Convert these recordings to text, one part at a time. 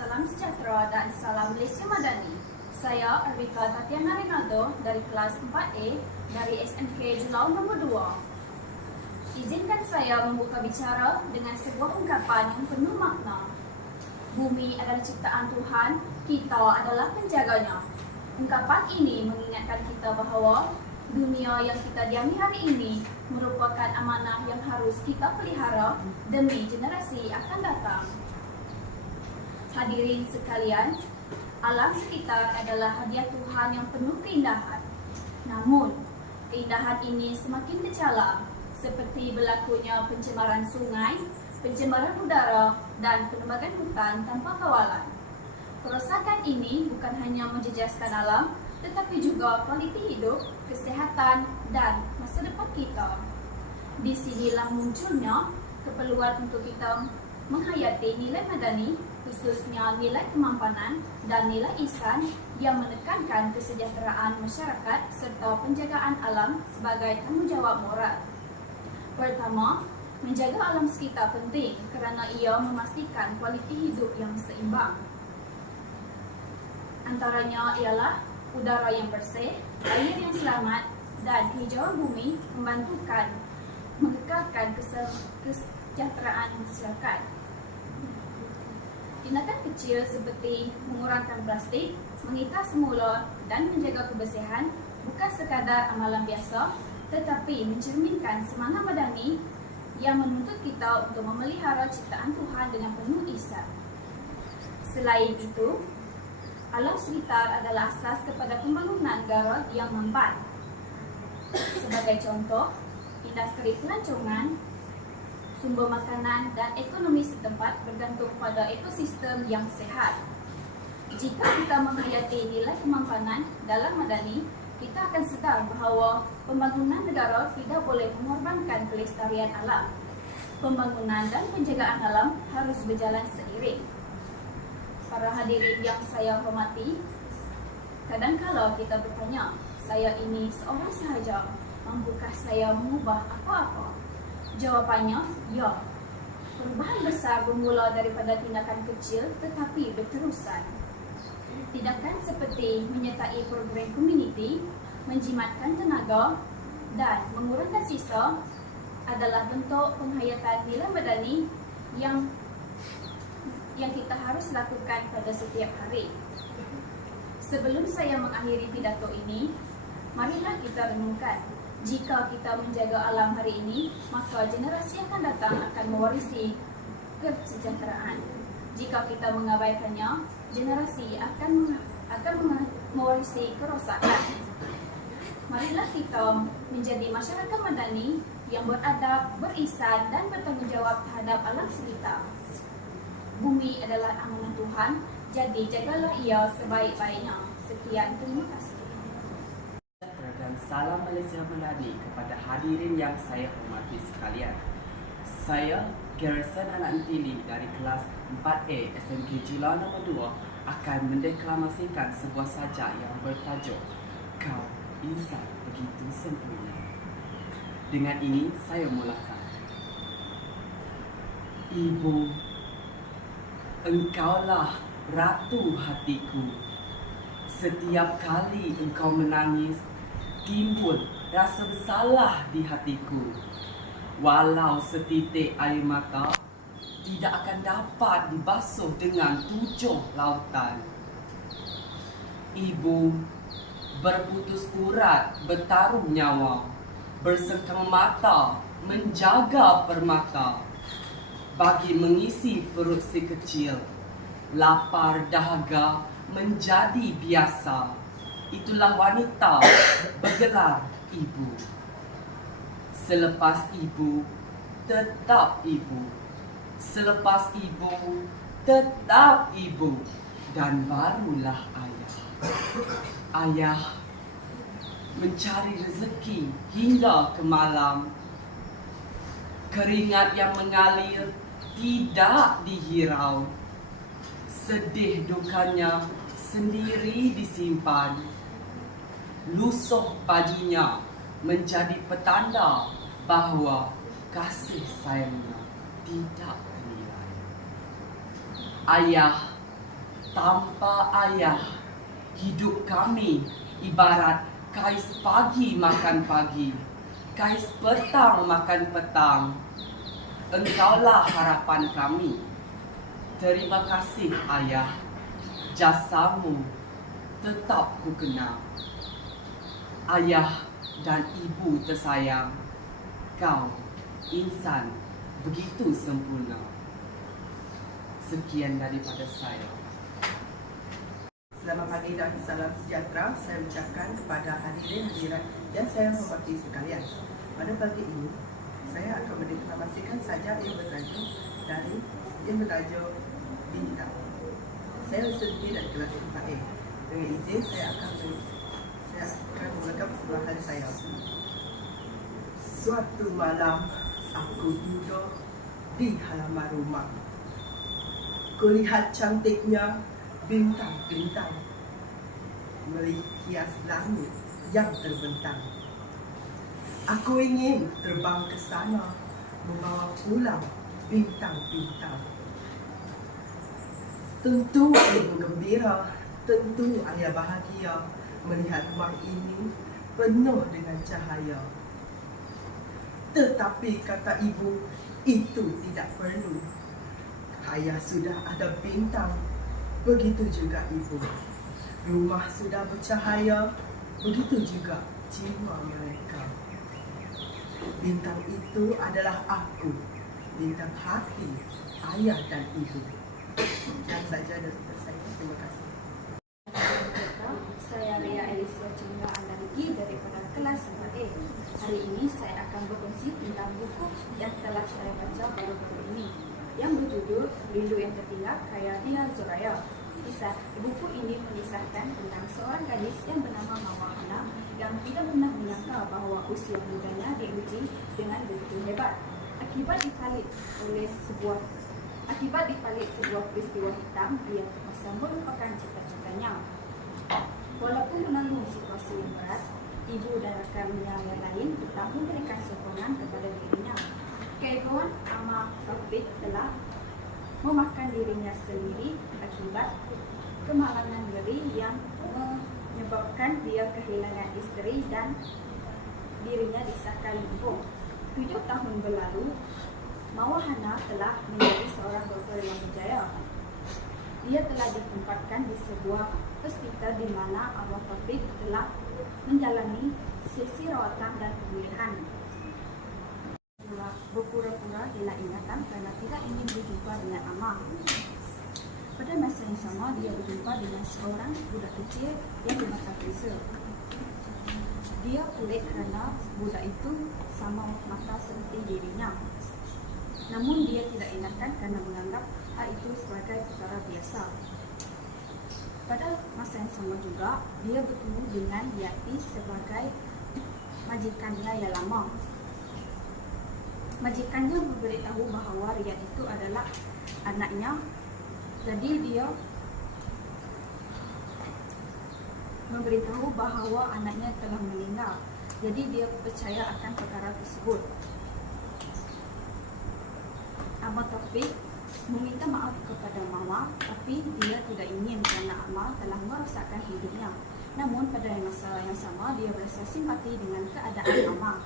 Salam sejahtera dan salam Malaysia Madani. Saya Arvika Tatiana Rinaldo dari kelas 4A dari SMK Julau nombor 2. Izinkan saya membuka bicara dengan sebuah ungkapan yang penuh makna. Bumi adalah ciptaan Tuhan, kita adalah penjaganya. Ungkapan ini mengingatkan kita bahawa dunia yang kita diami hari ini merupakan amanah yang harus kita pelihara demi generasi akan datang. Hadirin sekalian, alam sekitar adalah hadiah Tuhan yang penuh keindahan. Namun, keindahan ini semakin tercela seperti berlakunya pencemaran sungai, pencemaran udara dan penebangan hutan tanpa kawalan. Kerosakan ini bukan hanya menjejaskan alam, tetapi juga kualiti hidup, kesihatan dan masa depan kita. Di sinilah munculnya keperluan untuk kita menghayati nilai madani khususnya nilai kemampanan dan nilai ihsan yang menekankan kesejahteraan masyarakat serta penjagaan alam sebagai tanggungjawab moral. Pertama, menjaga alam sekitar penting kerana ia memastikan kualiti hidup yang seimbang. Antaranya ialah udara yang bersih, air yang selamat dan hijauan bumi membantukan mengekalkan kese- kesejahteraan masyarakat. Tindakan kecil seperti mengurangkan plastik, mengitas semula dan menjaga kebersihan bukan sekadar amalan biasa tetapi mencerminkan semangat madani yang menuntut kita untuk memelihara ciptaan Tuhan dengan penuh ihsan. Selain itu, alam sekitar adalah asas kepada pembangunan negara yang mampan. Sebagai contoh, industri pelancongan, sumber makanan dan ekonomi setempat bergantung pada ekosistem yang sehat. Jika kita menghayati nilai kemampanan dalam madani, kita akan sedar bahawa pembangunan negara tidak boleh mengorbankan kelestarian alam. Pembangunan dan penjagaan alam harus berjalan seiring. Para hadirin yang saya hormati, kadangkala kita bertanya, saya ini seorang sahaja, mampukah saya mengubah apa-apa? Jawapannya, ya. Perubahan besar bermula daripada tindakan kecil tetapi berterusan. Tindakan seperti menyertai program komuniti, menjimatkan tenaga dan mengurangkan sisa adalah bentuk penghayatan nilai madani yang yang kita harus lakukan pada setiap hari. Sebelum saya mengakhiri pidato ini, marilah kita renungkan jika kita menjaga alam hari ini, maka generasi yang akan datang akan mewarisi kesejahteraan. Jika kita mengabaikannya, generasi akan akan mewarisi kerosakan. Marilah kita menjadi masyarakat madani yang beradab, berisan dan bertanggungjawab terhadap alam sekitar. Bumi adalah amanah Tuhan, jadi jagalah ia sebaik-baiknya. Sekian, terima kasih. Salam Malaysia Melani kepada hadirin yang saya hormati sekalian. Saya Garrison Anak Tili dari kelas 4A SMK Jula nombor 2 akan mendeklamasikan sebuah sajak yang bertajuk Kau Insan Begitu Sempurna. Dengan ini saya mulakan. Ibu, engkaulah ratu hatiku. Setiap kali engkau menangis, timbul rasa bersalah di hatiku. Walau setitik air mata tidak akan dapat dibasuh dengan tujuh lautan. Ibu berputus urat bertaruh nyawa, bersengkang mata menjaga permata bagi mengisi perut si kecil. Lapar dahaga menjadi biasa. Itulah wanita bergelar ibu. Selepas ibu, tetap ibu. Selepas ibu, tetap ibu. Dan barulah ayah. Ayah mencari rezeki hingga ke malam. Keringat yang mengalir tidak dihirau. Sedih dukanya sendiri disimpan. Lusuh paginya menjadi petanda bahawa kasih sayangnya tidak ternilai. Ayah Tanpa ayah, hidup kami ibarat kais pagi makan pagi, kais petang makan petang. Engkaulah harapan kami. Terima kasih ayah, jasamu tetap ku kenal. Ayah dan ibu tersayang, kau insan begitu sempurna. Sekian daripada saya. Selamat pagi dan salam sejahtera saya ucapkan kepada hadirin hadirat yang saya hormati sekalian. Pada pagi ini, saya akan mendeklamasikan saja yang bertajuk dari yang bertajuk Bintang. Saya sendiri dari kelas 4A. Dengan izin saya akan akan sebuah hal saya. Suatu malam aku duduk di halaman rumah. Kulihat cantiknya bintang-bintang menghias langit yang terbentang. Aku ingin terbang ke sana membawa pulang bintang-bintang. Tentu ibu gembira, tentu ayah bahagia melihat rumah ini penuh dengan cahaya. Tetapi kata ibu, itu tidak perlu. Ayah sudah ada bintang Begitu juga ibu. Rumah sudah bercahaya, begitu juga jiwa mereka. Bintang itu adalah aku, bintang hati ayah dan ibu. Sekian saja dari saya. Terima kasih. Saya Ria Elisa Chandra Andarigi daripada kelas 4A. Hari ini saya akan berkongsi tentang buku yang telah saya baca baru-baru ini yang berjudul Rindu yang Tertinggal karya Dina Zoraya. Kisah buku ini mengisahkan tentang seorang gadis yang bernama Mawar Hana yang tidak pernah menyangka bahawa usia mudanya diuji dengan begitu hebat. Akibat dipalit oleh sebuah akibat dipalit sebuah peristiwa hitam, ia terpaksa melupakan cita-citanya. Walaupun menanggung situasi yang berat, ibu dan rakannya yang lain tetap memberikan sokongan kepada dirinya. Keegoan Ama Taufik telah memakan dirinya sendiri akibat kemalangan diri yang menyebabkan dia kehilangan isteri dan dirinya disahkan lumpuh. Tujuh tahun berlalu, Mawahana telah menjadi seorang doktor yang berjaya. Dia telah ditempatkan di sebuah hospital di mana Ahmad Taufik telah menjalani sesi rawatan dan pemulihan. Berpura-pura hilang ingatan kerana tidak ingin berjumpa dengan Amar. Pada masa yang sama, dia berjumpa dengan seorang budak kecil yang bermata perisa. Dia pelik kerana budak itu sama mata seperti dirinya. Namun dia tidak ingatkan kerana menganggap hal itu sebagai perkara biasa. Pada masa yang sama juga, dia bertemu dengan Yati sebagai majikannya yang lama. Majikannya memberitahu bahawa Riyad itu adalah anaknya. Jadi dia memberitahu bahawa anaknya telah meninggal. Jadi dia percaya akan perkara tersebut. Ahmad Taufik meminta maaf kepada Mama tapi dia tidak ingin kerana Amal telah merosakkan hidupnya. Namun pada masa yang sama dia berasa simpati dengan keadaan Amal.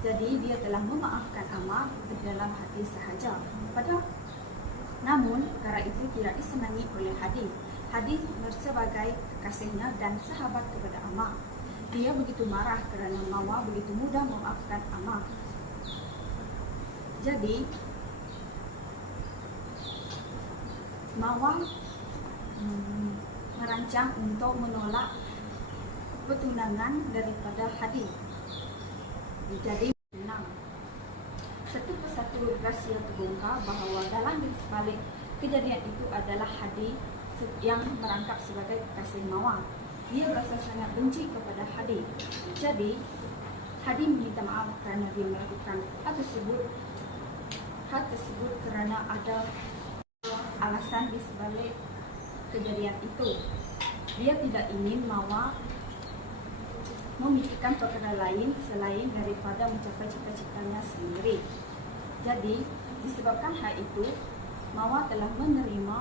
Jadi dia telah memaafkan Amal di dalam hati sahaja. Pada namun perkara itu tidak disenangi oleh Hadi. Hadi sebagai kekasihnya dan sahabat kepada Amal. Dia begitu marah kerana Mama begitu mudah memaafkan Amal. Jadi Mawar hmm, merancang untuk menolak pertunangan daripada Hadi. Jadi menang. Satu persatu rahsia terbongkar bahawa dalam balik kejadian itu adalah Hadi yang merangkap sebagai kekasih Mawar. Dia berasa sangat benci kepada Hadi. Jadi Hadi meminta maaf kerana dia melakukan hal tersebut hal tersebut kerana ada alasan di sebalik kejadian itu. Dia tidak ingin Mawar memikirkan perkara lain selain daripada mencapai cita-citanya sendiri. Jadi, disebabkan hal itu, Mawar telah menerima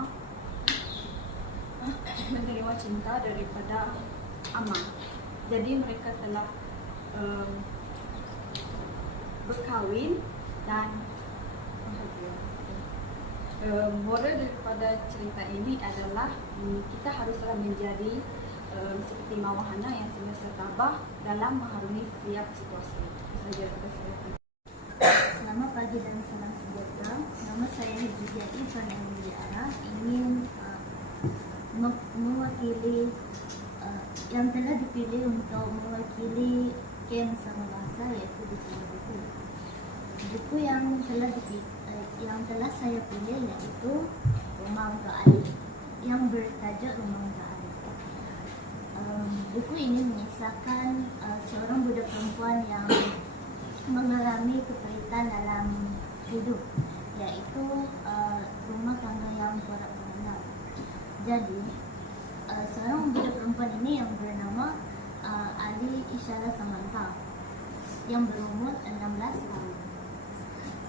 cinta daripada Amang. Jadi mereka telah um, berkahwin dan um, moral daripada cerita ini adalah um, kita haruslah menjadi um, seperti Mawahana yang sentiasa tabah dalam mengharungi setiap situasi. Itu saja. Selamat pagi dan salam sejahtera. Nama saya Hijriah Ifan Emilia ingin uh, me- mewakili uh, yang telah dipilih untuk mewakili kem sama bahasa iaitu buku buku. Buku yang telah uh, yang telah saya pilih iaitu Rumah Untuk Ali yang bertajuk Rumah Untuk Ali. Um, buku ini mengisahkan uh, seorang budak perempuan yang mengalami kepahitan dalam hidup iaitu uh, rumah tangga yang porak-poranda. Jadi uh, seorang budak perempuan ini yang bernama uh, Ali Isyara Samantha yang berumur 16 tahun.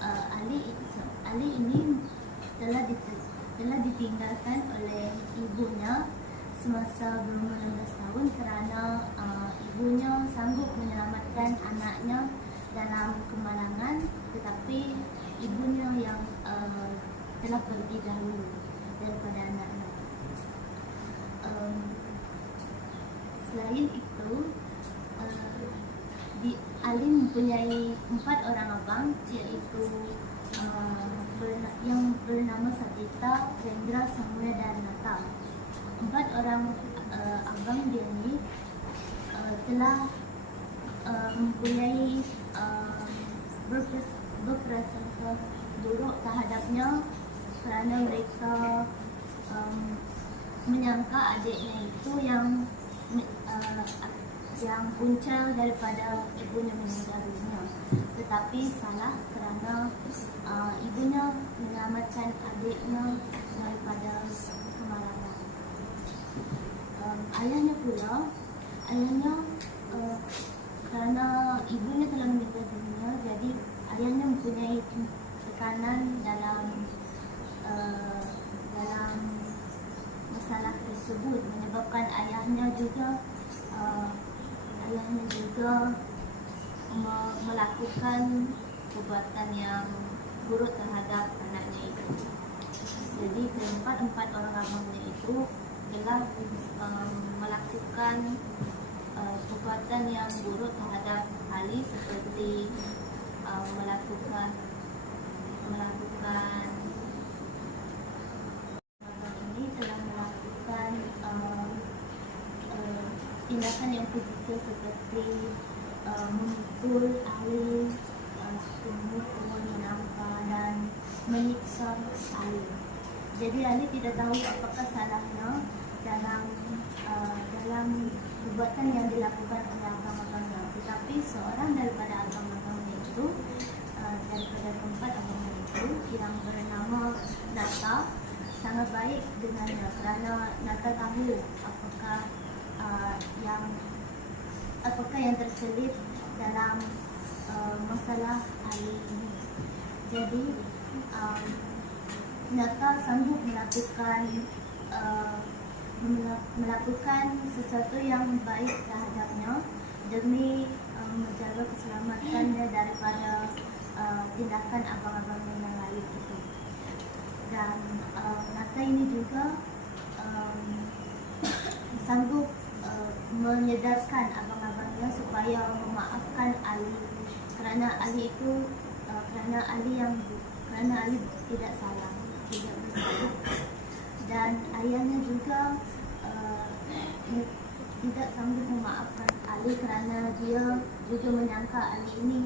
Uh, Ali Ali ini telah telah ditinggalkan oleh ibunya semasa berumur 16 tahun kerana uh, ibunya sanggup menyelamatkan anaknya dalam kemalangan tetapi ibunya yang uh, telah pergi dahulu daripada anaknya. Um, selain itu, Ali mempunyai empat orang abang iaitu uh, yang bernama Satita, Rendra, Samuel dan Nata. Empat orang uh, abang dia ni uh, telah uh, mempunyai uh, berpras- berprasangka buruk terhadapnya kerana mereka um, menyangka adiknya itu yang uh, yang punca daripada ibunya meninggal dunia. Tetapi salah kerana uh, ibunya menyelamatkan adiknya daripada kemarahan. Um, ayahnya pula ayahnya uh, kerana ibunya telah meninggal dunia jadi ayahnya mempunyai tekanan dalam uh, dalam masalah tersebut menyebabkan ayahnya juga uh, ayahnya juga me- melakukan perbuatan yang buruk terhadap anaknya itu. Jadi keempat-empat orang abangnya itu telah um, melakukan uh, perbuatan yang buruk terhadap Ali seperti uh, melakukan melakukan abang ini telah melakukan uh, uh, tindakan yang fizikal seperti uh, memukul Ali, uh, memukul, menampak dan menyiksa Ali. Jadi Ali tidak tahu apakah salahnya dalam uh, dalam perbuatan yang dilakukan oleh abang-abangnya. Tetapi seorang daripada abang-abangnya itu uh, daripada keempat abangnya itu yang bernama Nata sangat baik dengannya kerana Nata tahu apakah yang apakah yang terselip dalam uh, masalah Ali ini. Jadi um, Nata sanggup melakukan uh, mela- melakukan sesuatu yang baik terhadapnya demi uh, menjaga keselamatannya daripada uh, tindakan abang-abangnya yang lain itu. Dan uh, Nata ini juga um, sanggup menyedarkan abang-abangnya supaya memaafkan Ali. Kerana Ali itu uh, kerana Ali yang kerana Ali tidak salah tidak bersalah. Dan ayahnya juga uh, tidak sanggup memaafkan Ali kerana dia juga menyangka Ali ini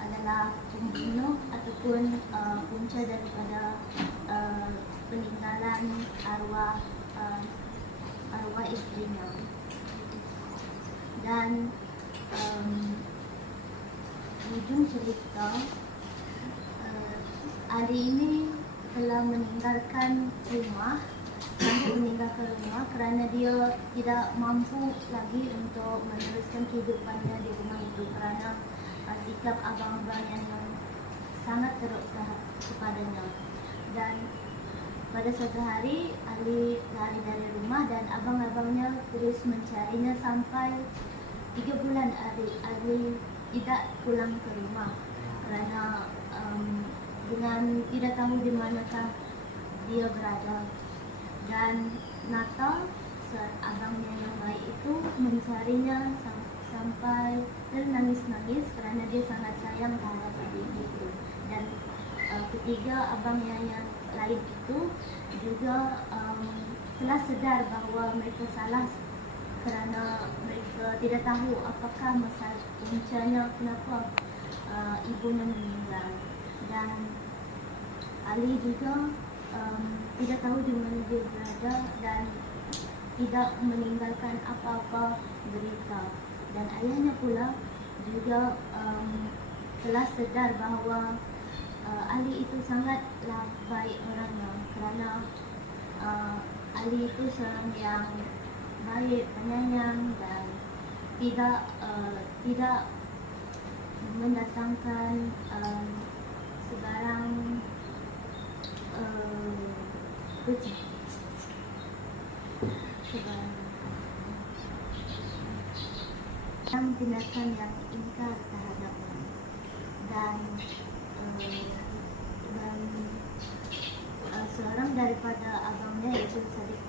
adalah pembunuh ataupun uh, punca daripada uh, peninggalan arwah uh, arwah istrinya dan um, ujung cerita uh, Ali ini telah meninggalkan rumah sanggup meninggalkan rumah kerana dia tidak mampu lagi untuk meneruskan kehidupannya di rumah itu kerana uh, sikap abang-abang yang sangat teruk kepadanya. Dan pada suatu hari Ali lari dari rumah dan abang-abangnya terus mencarinya sampai tiga bulan Ali, Ali tidak pulang ke rumah kerana um, dengan tidak tahu di manakah dia berada. Dan Natal saat abangnya yang baik itu mencarinya sam- sampai ternangis-nangis kerana dia sangat sayang terhadap adiknya itu. Dan uh, ketiga abangnya yang lain itu juga um, telah sedar bahawa mereka salah kerana mereka tidak tahu apakah masalah puncanya kenapa uh, ibunya meninggal. Dan Ali juga um, tidak tahu di mana dia berada dan tidak meninggalkan apa-apa berita. Dan ayahnya pula juga um, telah sedar bahawa uh, Ali itu sangatlah baik orangnya kerana uh, Ali itu seorang yang baik, penyayang dan tidak uh, tidak mendatangkan um, sebarang uh, sebarang. Yang tindakan yang ingkar terhadap orang dan uh, dan uh, seorang daripada abangnya iaitu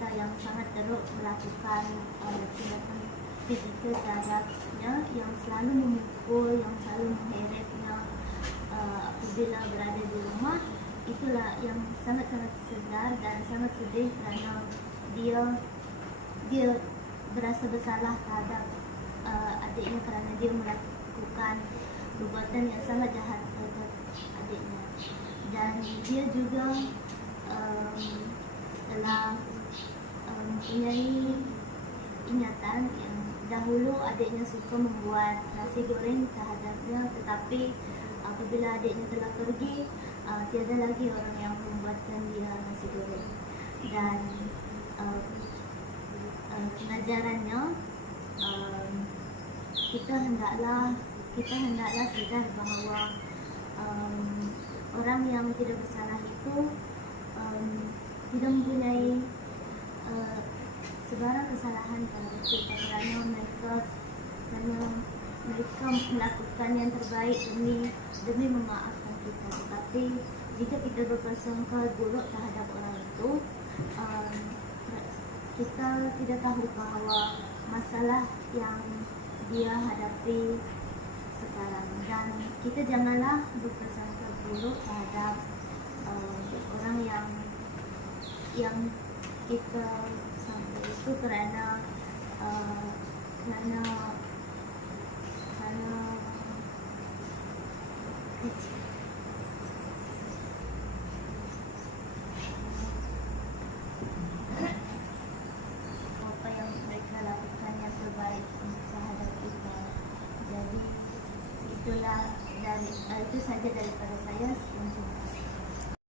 Sadikta yang sangat teruk melakukan uh, tindakan fizikal terhadapnya yang selalu memukul, yang selalu mengeretnya uh, apabila berada di rumah. Itulah yang sangat-sangat sedar dan sangat sedih kerana dia dia berasa bersalah terhadap uh, adiknya kerana dia melakukan perbuatan yang sangat jahat terhadap adiknya. Dan dia juga um, telah mempunyai ingatan yang dahulu adiknya suka membuat nasi goreng terhadapnya. Tetapi apabila adiknya telah pergi uh, tiada lagi orang yang membuatkan dia nasi goreng. Dan uh, uh, pengajarannya um, kita hendaklah kita hendaklah sedar bahawa um, orang yang tidak bersalah itu um, tidak mempunyai uh, sebarang kesalahan terhadap kita kerana mereka kerana mereka melakukan yang terbaik demi demi memaafkan kita. Tetapi jika kita berprasangka buruk terhadap orang itu um, kita tidak tahu bahawa masalah yang dia hadapi sekarang. Dan kita janganlah berprasangka buruk terhadap uh, orang yang yang kita sampai itu kerana uh, kerana kerana apa yang mereka lakukan yang terbaik terhadap kita. Jadi itulah dari uh, itu saja daripada